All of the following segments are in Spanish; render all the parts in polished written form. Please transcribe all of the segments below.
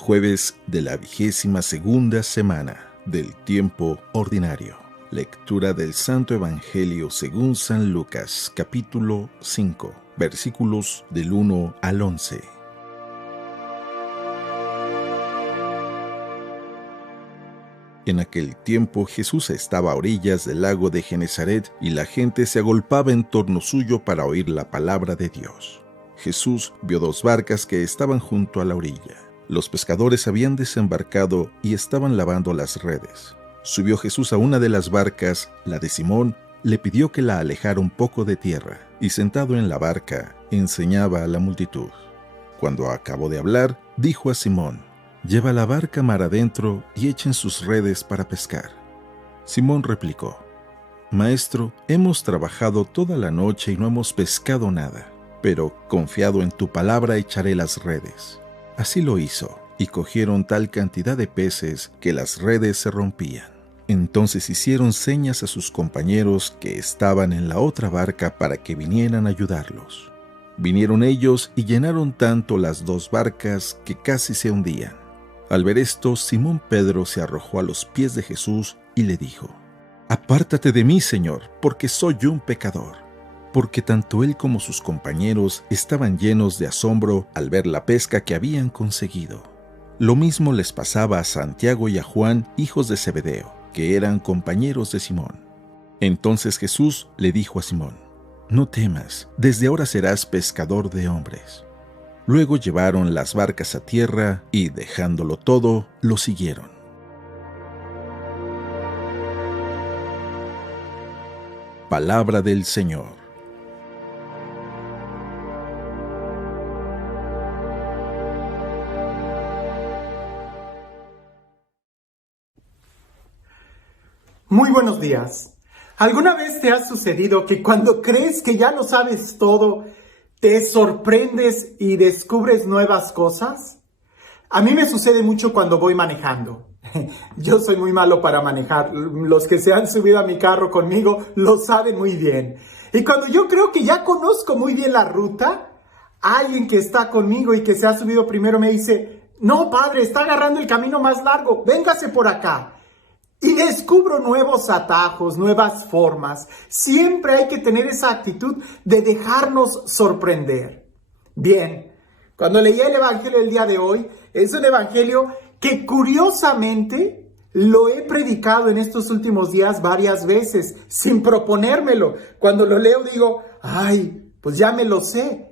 Jueves de la 22ª semana del tiempo ordinario. Lectura del Santo Evangelio según San Lucas, capítulo 5, versículos del 1 al 11. En aquel tiempo Jesús estaba a orillas del lago de Genesaret y la gente se agolpaba en torno suyo para oír la palabra de Dios. Jesús vio 2 barcas que estaban junto a la orilla. Los pescadores habían desembarcado y estaban lavando las redes. Subió Jesús a una de las barcas, la de Simón, le pidió que la alejara un poco de tierra, y sentado en la barca, enseñaba a la multitud. Cuando acabó de hablar, dijo a Simón: «Lleva la barca mar adentro y echen sus redes para pescar». Simón replicó: «Maestro, hemos trabajado toda la noche y no hemos pescado nada, pero confiado en tu palabra echaré las redes». Así lo hizo, y cogieron tal cantidad de peces que las redes se rompían. Entonces hicieron señas a sus compañeros que estaban en la otra barca para que vinieran a ayudarlos. Vinieron ellos y llenaron tanto las 2 barcas que casi se hundían. Al ver esto, Simón Pedro se arrojó a los pies de Jesús y le dijo: «Apártate de mí, Señor, porque soy un pecador». Porque tanto él como sus compañeros estaban llenos de asombro al ver la pesca que habían conseguido. Lo mismo les pasaba a Santiago y a Juan, hijos de Zebedeo, que eran compañeros de Simón. Entonces Jesús le dijo a Simón: «No temas, desde ahora serás pescador de hombres». Luego llevaron las barcas a tierra y, dejándolo todo, lo siguieron. Palabra del Señor. Muy buenos días. ¿Alguna vez te ha sucedido que cuando crees que ya lo sabes todo, te sorprendes y descubres nuevas cosas? A mí me sucede mucho cuando voy manejando. Yo soy muy malo para manejar. Los que se han subido a mi carro conmigo lo saben muy bien. Y cuando yo creo que ya conozco muy bien la ruta, alguien que está conmigo y que se ha subido primero me dice: «No, padre, está agarrando el camino más largo, véngase por acá». Y descubro nuevos atajos, nuevas formas. Siempre hay que tener esa actitud de dejarnos sorprender. Bien, cuando leí el Evangelio del día de hoy, es un Evangelio que curiosamente lo he predicado en estos últimos días varias veces, sin proponérmelo. Cuando lo leo digo: «Ay, pues ya me lo sé».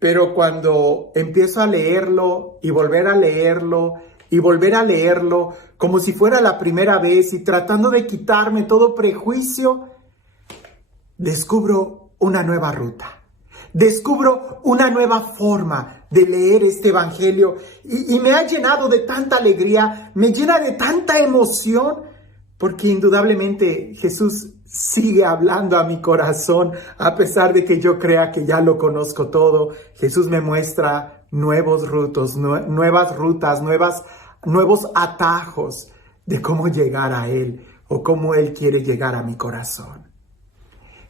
Pero cuando empiezo a leerlo y volver a leerlo, y volver a leerlo como si fuera la primera vez y tratando de quitarme todo prejuicio, descubro una nueva ruta, descubro una nueva forma de leer este Evangelio y me ha llenado de tanta alegría, me llena de tanta emoción, porque indudablemente Jesús sigue hablando a mi corazón, a pesar de que yo crea que ya lo conozco todo. Jesús me muestra nuevas rutas, nuevos atajos de cómo llegar a Él o cómo Él quiere llegar a mi corazón.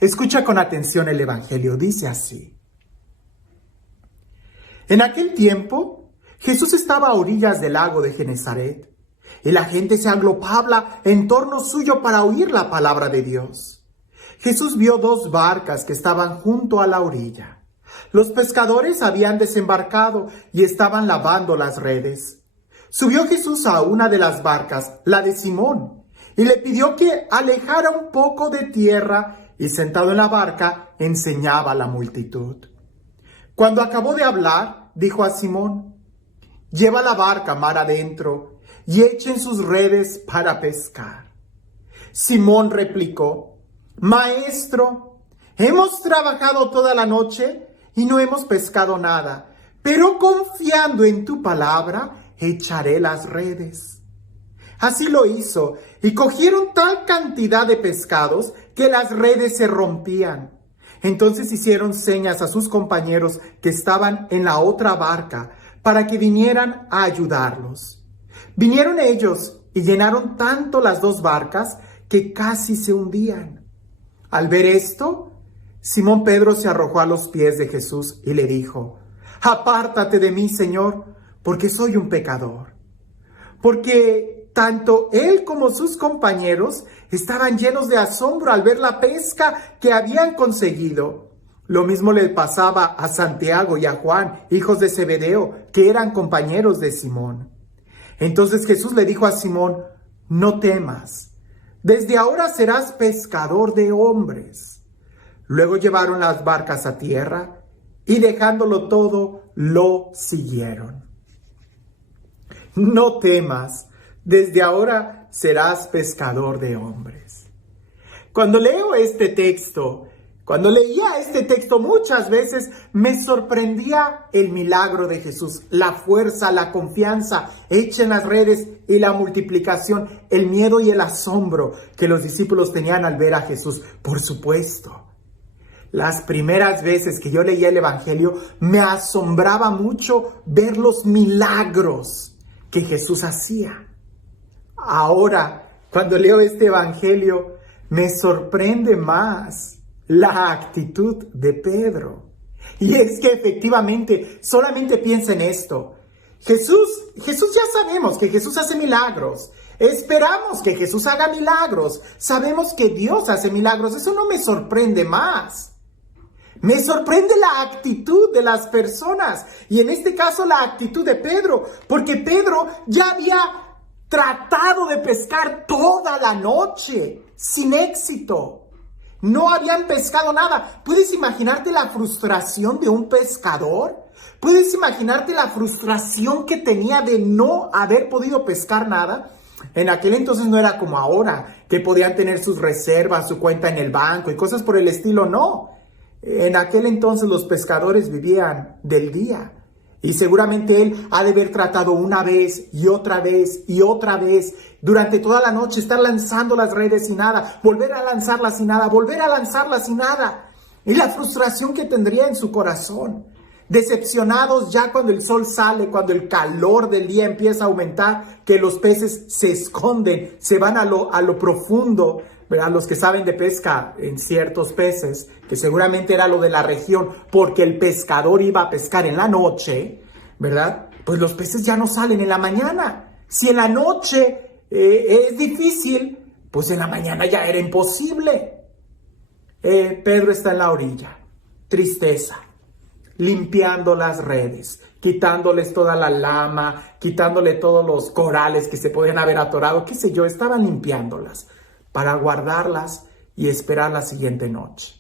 Escucha con atención el Evangelio, dice así: En aquel tiempo, Jesús estaba a orillas del lago de Genesaret, y la gente se aglopaba en torno suyo para oír la palabra de Dios. Jesús vio 2 barcas que estaban junto a la orilla. Los pescadores habían desembarcado y estaban lavando las redes. Subió Jesús a una de las barcas, la de Simón, y le pidió que alejara un poco de tierra, y sentado en la barca enseñaba a la multitud. Cuando acabó de hablar, dijo a Simón: «Lleva la barca mar adentro y echen sus redes para pescar». Simón replicó: «Maestro, hemos trabajado toda la noche y no hemos pescado nada, pero confiando en tu palabra, echaré las redes». Así lo hizo, y cogieron tal cantidad de pescados que las redes se rompían. Entonces hicieron señas a sus compañeros que estaban en la otra barca para que vinieran a ayudarlos. Vinieron ellos y llenaron tanto las 2 barcas que casi se hundían. Al ver esto, Simón Pedro se arrojó a los pies de Jesús y le dijo: «Apártate de mí, Señor, porque soy un pecador». porque tanto él como sus compañeros estaban llenos de asombro al ver la pesca que habían conseguido. Lo mismo le pasaba a Santiago y a Juan, hijos de Zebedeo, que eran compañeros de Simón. Entonces Jesús le dijo a Simón: no temas, desde ahora serás pescador de hombres. Luego llevaron las barcas a tierra y dejándolo todo, lo siguieron. No temas, desde ahora serás pescador de hombres. Cuando leía este texto muchas veces me sorprendía el milagro de Jesús, la fuerza, la confianza hecha en las redes y la multiplicación, el miedo y el asombro que los discípulos tenían al ver a Jesús. Por supuesto, las primeras veces que yo leía el Evangelio me asombraba mucho ver los milagros que Jesús hacía. Ahora, cuando leo este Evangelio, me sorprende más la actitud de Pedro. Y es que efectivamente, solamente piensa en esto. Jesús ya sabemos que Jesús hace milagros. Esperamos que Jesús haga milagros. Sabemos que Dios hace milagros. Eso no me sorprende más. Me sorprende la actitud de las personas. Y en este caso la actitud de Pedro. Porque Pedro ya había tratado de pescar toda la noche sin éxito. No habían pescado nada. ¿Puedes imaginarte la frustración de un pescador? ¿Puedes imaginarte la frustración que tenía de no haber podido pescar nada? En aquel entonces no era como ahora, que podían tener sus reservas, su cuenta en el banco y cosas por el estilo. No. En aquel entonces los pescadores vivían del día. Y seguramente él ha de haber tratado una vez y otra vez y otra vez durante toda la noche, estar lanzando las redes y nada, volver a lanzarlas y nada, volver a lanzarlas y nada. Y la frustración que tendría en su corazón. Decepcionados ya cuando el sol sale, cuando el calor del día empieza a aumentar, que los peces se esconden, se van a lo profundo, ¿verdad? Los que saben de pesca en ciertos peces, que seguramente era lo de la región, porque el pescador iba a pescar en la noche, ¿verdad? Pues los peces ya no salen en la mañana. Si en la noche es difícil, pues en la mañana ya era imposible. Pedro está en la orilla, tristeza, limpiando las redes, quitándoles toda la lama, quitándole todos los corales que se podían haber atorado, qué sé yo, estaban limpiándolas para guardarlas y esperar la siguiente noche.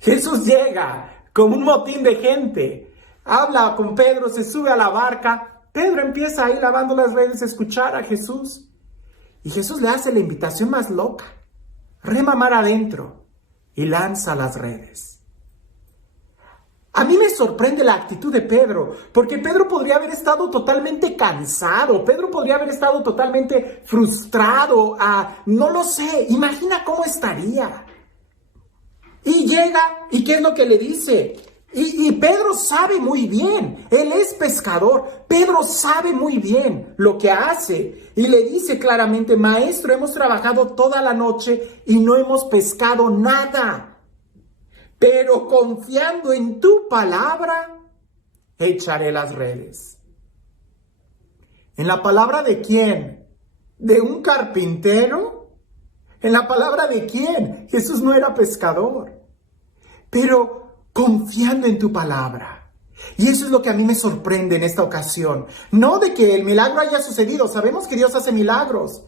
Jesús llega con un motín de gente, habla con Pedro, se sube a la barca. Pedro empieza ahí lavando las redes a escuchar a Jesús. Y Jesús le hace la invitación más loca: rema mar adentro y lanza las redes. A mí me sorprende la actitud de Pedro, porque Pedro podría haber estado totalmente cansado, Pedro podría haber estado totalmente frustrado, no lo sé, imagina cómo estaría. Y llega, ¿y qué es lo que le dice? Y Pedro sabe muy bien, él es pescador, Pedro sabe muy bien lo que hace. Y le dice claramente: maestro, hemos trabajado toda la noche y no hemos pescado nada. Pero confiando en tu palabra, echaré las redes. ¿En la palabra de quién? ¿De un carpintero? ¿En la palabra de quién? Jesús no era pescador. Pero confiando en tu palabra. Y eso es lo que a mí me sorprende en esta ocasión. No de que el milagro haya sucedido. Sabemos que Dios hace milagros.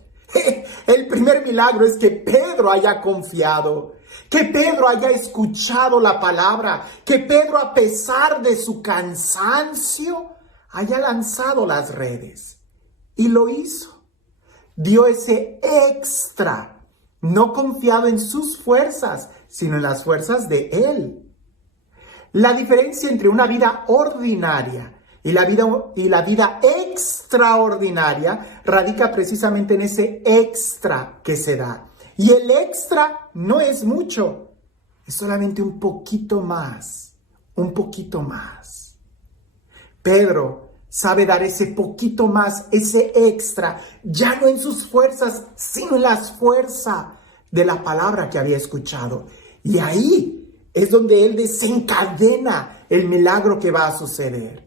El primer milagro es que Pedro haya confiado, que Pedro haya escuchado la palabra, que Pedro, a pesar de su cansancio, haya lanzado las redes. Y lo hizo. Dio ese extra, no confiado en sus fuerzas, sino en las fuerzas de Él. La diferencia entre una vida ordinaria y la vida extraordinaria radica precisamente en ese extra que se da. Y el extra no es mucho, es solamente un poquito más, un poquito más. Pedro sabe dar ese poquito más, ese extra, ya no en sus fuerzas, sino en las fuerzas de la palabra que había escuchado. Y ahí es donde él desencadena el milagro que va a suceder.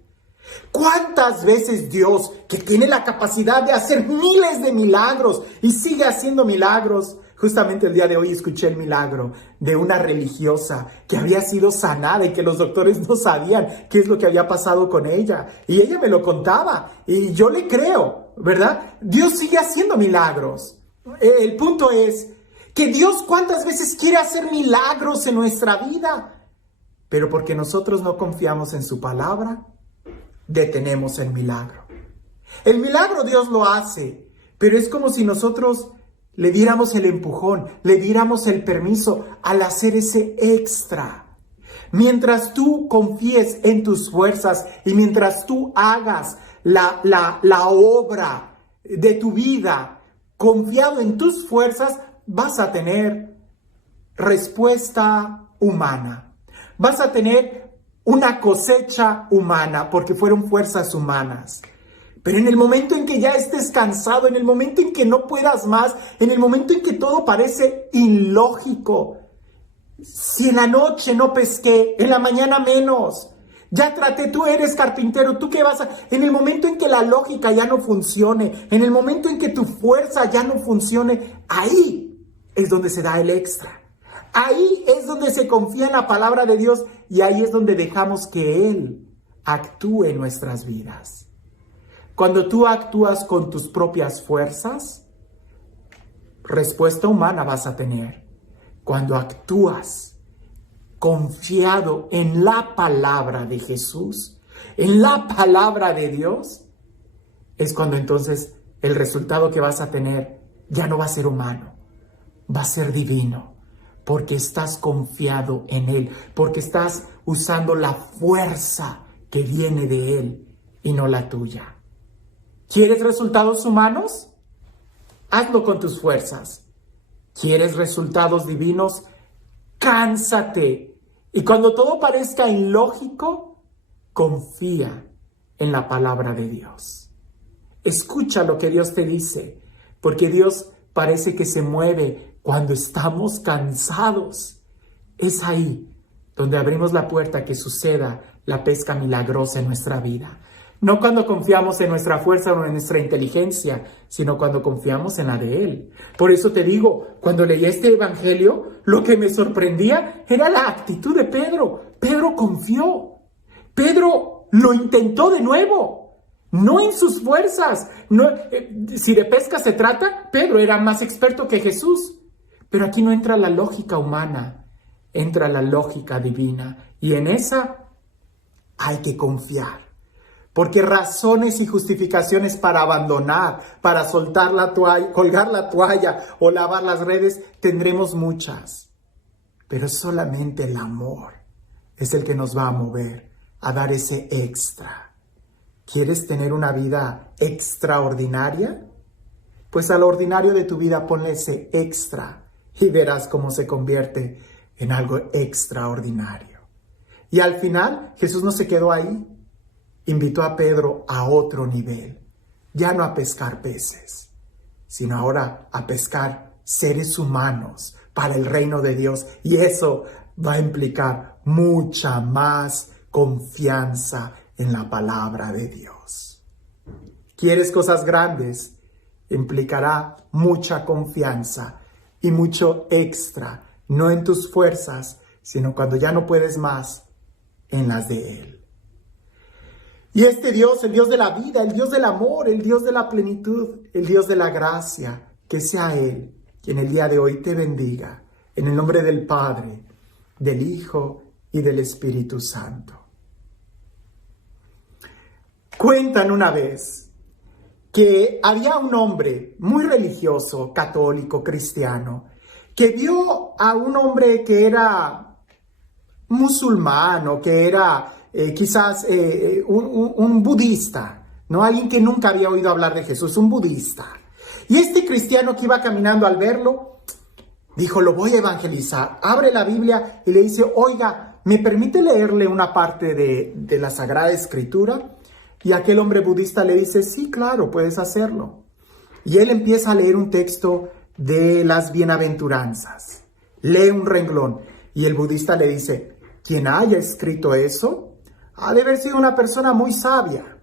¿Cuántas veces Dios, que tiene la capacidad de hacer miles de milagros y sigue haciendo milagros? Justamente el día de hoy escuché el milagro de una religiosa que había sido sanada y que los doctores no sabían qué es lo que había pasado con ella. Y ella me lo contaba y yo le creo, ¿verdad? Dios sigue haciendo milagros. El punto es que Dios cuántas veces quiere hacer milagros en nuestra vida, pero porque nosotros no confiamos en su palabra, detenemos el milagro. El milagro Dios lo hace, pero es como si nosotros le diéramos el empujón, le diéramos el permiso al hacer ese extra. Mientras tú confíes en tus fuerzas y mientras tú hagas la obra de tu vida confiado en tus fuerzas, vas a tener respuesta humana. Vas a tener una cosecha humana porque fueron fuerzas humanas. Pero en el momento en que ya estés cansado, en el momento en que no puedas más, en el momento en que todo parece ilógico, si en la noche no pesqué, en la mañana menos, ya traté, tú eres carpintero, tú qué vas a... En el momento en que la lógica ya no funcione, en el momento en que tu fuerza ya no funcione, ahí es donde se da el extra. Ahí es donde se confía en la palabra de Dios y ahí es donde dejamos que Él actúe en nuestras vidas. Cuando tú actúas con tus propias fuerzas, respuesta humana vas a tener. Cuando actúas confiado en la palabra de Jesús, en la palabra de Dios, es cuando entonces el resultado que vas a tener ya no va a ser humano, va a ser divino, porque estás confiado en Él, porque estás usando la fuerza que viene de Él y no la tuya. ¿Quieres resultados humanos? Hazlo con tus fuerzas. ¿Quieres resultados divinos? Cánsate. Y cuando todo parezca ilógico, confía en la palabra de Dios. Escucha lo que Dios te dice, porque Dios parece que se mueve cuando estamos cansados. Es ahí donde abrimos la puerta a que suceda la pesca milagrosa en nuestra vida. No cuando confiamos en nuestra fuerza o en nuestra inteligencia, sino cuando confiamos en la de Él. Por eso te digo, cuando leí este evangelio, lo que me sorprendía era la actitud de Pedro. Pedro confió. Pedro lo intentó de nuevo. No en sus fuerzas. No, si de pesca se trata, Pedro era más experto que Jesús. Pero aquí no entra la lógica humana, entra la lógica divina. Y en esa hay que confiar. Porque razones y justificaciones para abandonar, para soltar la toalla, colgar la toalla o lavar las redes, tendremos muchas. Pero solamente el amor es el que nos va a mover a dar ese extra. ¿Quieres tener una vida extraordinaria? Pues al ordinario de tu vida ponle ese extra y verás cómo se convierte en algo extraordinario. Y al final Jesús no se quedó ahí. Invitó a Pedro a otro nivel, ya no a pescar peces, sino ahora a pescar seres humanos para el reino de Dios. Y eso va a implicar mucha más confianza en la palabra de Dios. ¿Quieres cosas grandes? Implicará mucha confianza y mucho extra, no en tus fuerzas, sino cuando ya no puedes más, en las de Él. Y este Dios, el Dios de la vida, el Dios del amor, el Dios de la plenitud, el Dios de la gracia, que sea Él quien el día de hoy te bendiga, en el nombre del Padre, del Hijo y del Espíritu Santo. Cuentan una vez que había un hombre muy religioso, católico, cristiano, que vio a un hombre que era musulmán o que era quizás un budista, ¿no? Alguien que nunca había oído hablar de Jesús, un budista. Y este cristiano que iba caminando al verlo, dijo, lo voy a evangelizar. Abre la Biblia y le dice, oiga, ¿me permite leerle una parte de la Sagrada Escritura? Y aquel hombre budista le dice, sí, claro, puedes hacerlo. Y él empieza a leer un texto de las bienaventuranzas. Lee un renglón y el budista le dice, quien haya escrito eso ha de haber sido una persona muy sabia.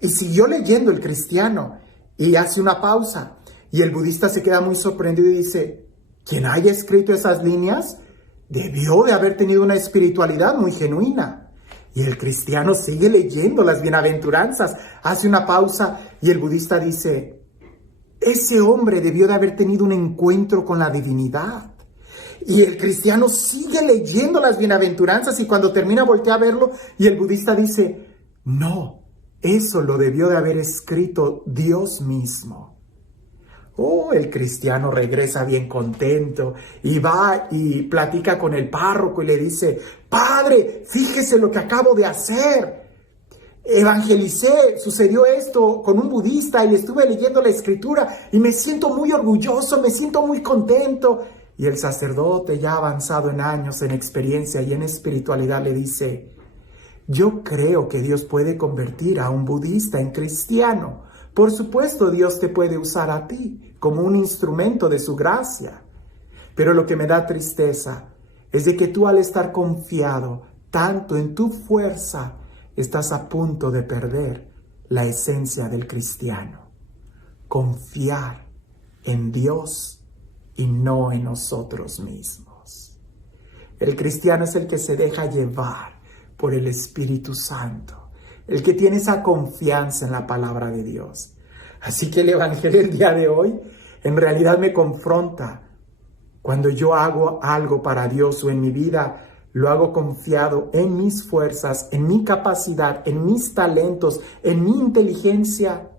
Y siguió leyendo el cristiano y hace una pausa. Y el budista se queda muy sorprendido y dice, quien haya escrito esas líneas debió de haber tenido una espiritualidad muy genuina. Y el cristiano sigue leyendo las bienaventuranzas, hace una pausa y el budista dice, ese hombre debió de haber tenido un encuentro con la divinidad. Y el cristiano sigue leyendo las bienaventuranzas y cuando termina voltea a verlo y el budista dice, no, eso lo debió de haber escrito Dios mismo. Oh, el cristiano regresa bien contento y va y platica con el párroco y le dice, Padre, fíjese lo que acabo de hacer. Evangelicé, sucedió esto con un budista y estuve leyendo la escritura y me siento muy orgulloso, me siento muy contento. Y el sacerdote, ya avanzado en años, en experiencia y en espiritualidad, le dice, yo creo que Dios puede convertir a un budista en cristiano. Por supuesto, Dios te puede usar a ti como un instrumento de su gracia. Pero lo que me da tristeza es de que tú al estar confiado tanto en tu fuerza, estás a punto de perder la esencia del cristiano. Confiar en Dios y no en nosotros mismos. El cristiano es el que se deja llevar por el Espíritu Santo, el que tiene esa confianza en la palabra de Dios. Así que el Evangelio del día de hoy en realidad me confronta. Cuando yo hago algo para Dios o en mi vida, lo hago confiado en mis fuerzas, en mi capacidad, en mis talentos, en mi inteligencia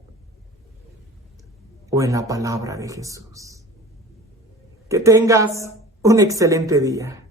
o en la palabra de Jesús. Que tengas un excelente día.